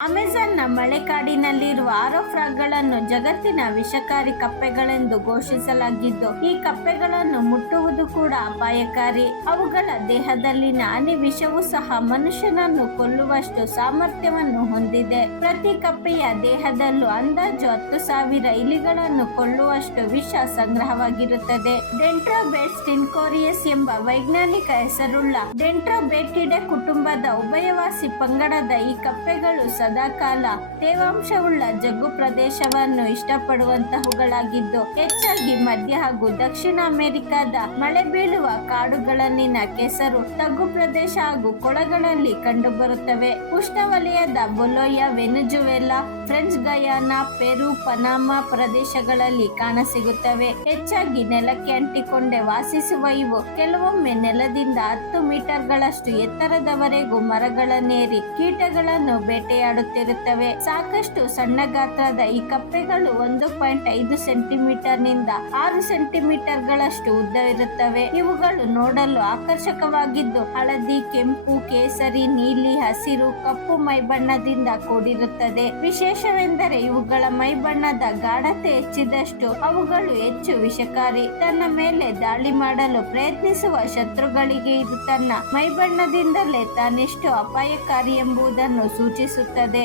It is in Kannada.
ಅಮೆಜಾನ್ನ ಮಳೆಕಾಡಿನಲ್ಲಿರುವ 6 ಫ್ರಾಗ್ಗಳನ್ನು ಜಗತ್ತಿನ ವಿಷಕಾರಿ ಕಪ್ಪೆಗಳೆಂದು ಘೋಷಿಸಲಾಗಿದ್ದು, ಈ ಕಪ್ಪೆಗಳನ್ನು ಮುಟ್ಟುವುದು ಕೂಡ ಅಪಾಯಕಾರಿ. ಅವುಗಳ ದೇಹದಲ್ಲಿನ ಹನಿ ವಿಷವೂ ಸಹ ಮನುಷ್ಯನನ್ನು ಕೊಲ್ಲುವಷ್ಟು ಸಾಮರ್ಥ್ಯವನ್ನು ಹೊಂದಿದೆ. ಪ್ರತಿ ಕಪ್ಪೆಯ ದೇಹದಲ್ಲೂ ಅಂದಾಜು 10,000 ಇಲಿಗಳನ್ನು ಕೊಲ್ಲುವಷ್ಟು ವಿಷ ಸಂಗ್ರಹವಾಗಿರುತ್ತದೆ. ಡೆಂಟ್ರೋಬೇಟ್ ಸ್ಟಿನ್ಕೋರಿಯಸ್ ಎಂಬ ವೈಜ್ಞಾನಿಕ ಹೆಸರುಳ್ಳ ಡೆಂಟ್ರೋಬೇಟಿಡೆ ಕುಟುಂಬದ ಉಭಯವಾಸಿ ಪಂಗಡದ ಈ ಕಪ್ಪೆಗಳು ಸದಾಕಾಲ ತೇವಾಂಶವುಳ್ಳ ಜಗ್ಗು ಪ್ರದೇಶವನ್ನು ಇಷ್ಟಪಡುವಂತಹವುಗಳಾಗಿದ್ದು, ಹೆಚ್ಚಾಗಿ ಮಧ್ಯ ಹಾಗೂ ದಕ್ಷಿಣ ಅಮೆರಿಕಾದ ಮಳೆ ಬೀಳುವ ಕಾಡುಗಳಲ್ಲಿನ ಕೆಸರು, ತಗ್ಗು ಪ್ರದೇಶ ಹಾಗೂ ಕೊಳಗಳಲ್ಲಿ ಕಂಡುಬರುತ್ತವೆ. ಉಷ್ಣವಲಯದ ಬೊಲೊಯಾ, ವೆನೆಜುವೆಲಾ, ಫ್ರೆಂಚ್ ಗಯಾನಾ, ಪೆರು, ಪನಾಮಾ ಪ್ರದೇಶಗಳಲ್ಲಿ ಕಾಣಸಿಗುತ್ತವೆ. ಹೆಚ್ಚಾಗಿ ನೆಲಕ್ಕೆ ಅಂಟಿಕೊಂಡೇ ವಾಸಿಸುವ ಇವು ಕೆಲವೊಮ್ಮೆ ನೆಲದಿಂದ 10 ಮೀಟರ್ಗಳಷ್ಟು ಎತ್ತರದವರೆಗೂ ಮರಗಳನ್ನೇರಿ ಕೀಟಗಳನ್ನು ಬೇಟೆಯಾಡುತ್ತಿರುತ್ತವೆ. ಸಾಕಷ್ಟು ಸಣ್ಣ ಗಾತ್ರದ ಈ ಕಪ್ಪೆಗಳು 1.5 ಸೆಂಟಿಮೀಟರ್ ನಿಂದ 6 ಸೆಂಟಿಮೀಟರ್ಗಳಷ್ಟು ಉದ್ದವಿರುತ್ತವೆ. ಇವುಗಳು ನೋಡಲು ಆಕರ್ಷಕವಾಗಿದ್ದು, ಹಳದಿ, ಕೆಂಪು, ಕೇಸರಿ, ನೀಲಿ, ಹಸಿರು, ಕಪ್ಪು ಮೈಬಣ್ಣದಿಂದ ಕೂಡಿರುತ್ತದೆ. ವಿಶೇಷವೆಂದರೆ ಇವುಗಳ ಮೈಬಣ್ಣದ ಗಾಢತೆ ಹೆಚ್ಚಿದಷ್ಟು ಅವುಗಳು ಹೆಚ್ಚು ವಿಷಕಾರಿ. ತನ್ನ ಮೇಲೆ ದಾಳಿ ಮಾಡಲು ಪ್ರಯತ್ನಿಸುವ ಶತ್ರುಗಳಿಗೆ ಇದು ತನ್ನ ಮೈಬಣ್ಣದಿಂದಲೇ ತಾನೆಷ್ಟು ಅಪಾಯಕಾರಿ ಎಂಬುದನ್ನು ಸೂಚಿಸುತ್ತದೆ.